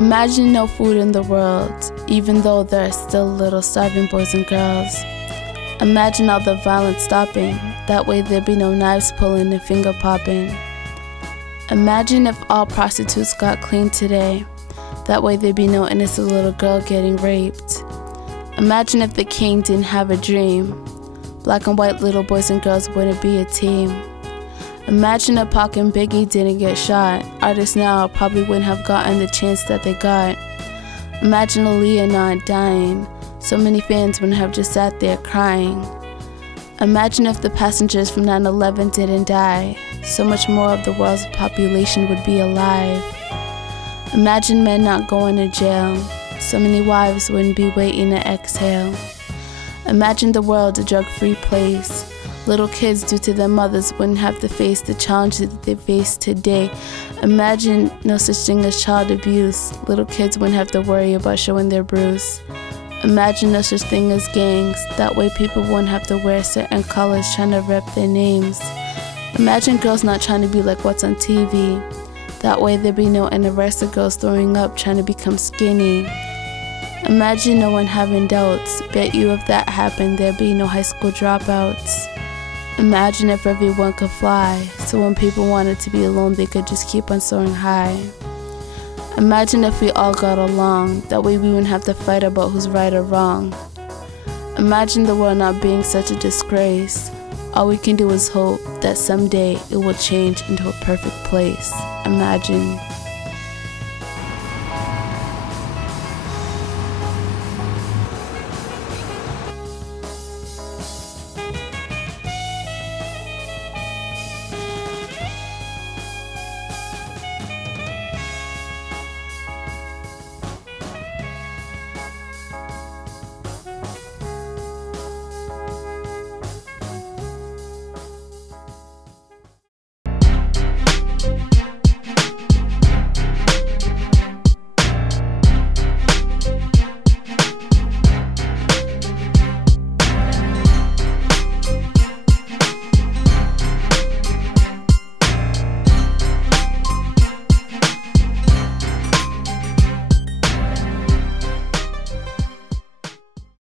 Imagine no food in the world, even though there are still little starving boys and girls. Imagine all the violence stopping, that way there'd be no knives pulling and finger popping. Imagine if all prostitutes got clean today, that way there'd be no innocent little girl getting raped. Imagine if the king didn't have a dream, black and white little boys and girls wouldn't be a team. Imagine if Pac and Biggie didn't get shot, artists now probably wouldn't have gotten the chance that they got. Imagine Aaliyah not dying, so many fans wouldn't have just sat there crying. Imagine if the passengers from 9/11 didn't die, so much more of the world's population would be alive. Imagine men not going to jail, so many wives wouldn't be waiting to exhale. Imagine the world a drug-free place. Little kids, due to their mothers, wouldn't have to face the challenges that they face today. Imagine no such thing as child abuse. Little kids wouldn't have to worry about showing their bruise. Imagine no such thing as gangs. That way people wouldn't have to wear certain colors trying to rep their names. Imagine girls not trying to be like what's on TV. That way there'd be no anorexic girls throwing up trying to become skinny. Imagine no one having doubts. Bet you if that happened, there'd be no high school dropouts. Imagine if everyone could fly, so when people wanted to be alone, they could just keep on soaring high. Imagine if we all got along, that way we wouldn't have to fight about who's right or wrong. Imagine the world not being such a disgrace. All we can do is hope that someday it will change into a perfect place. Imagine.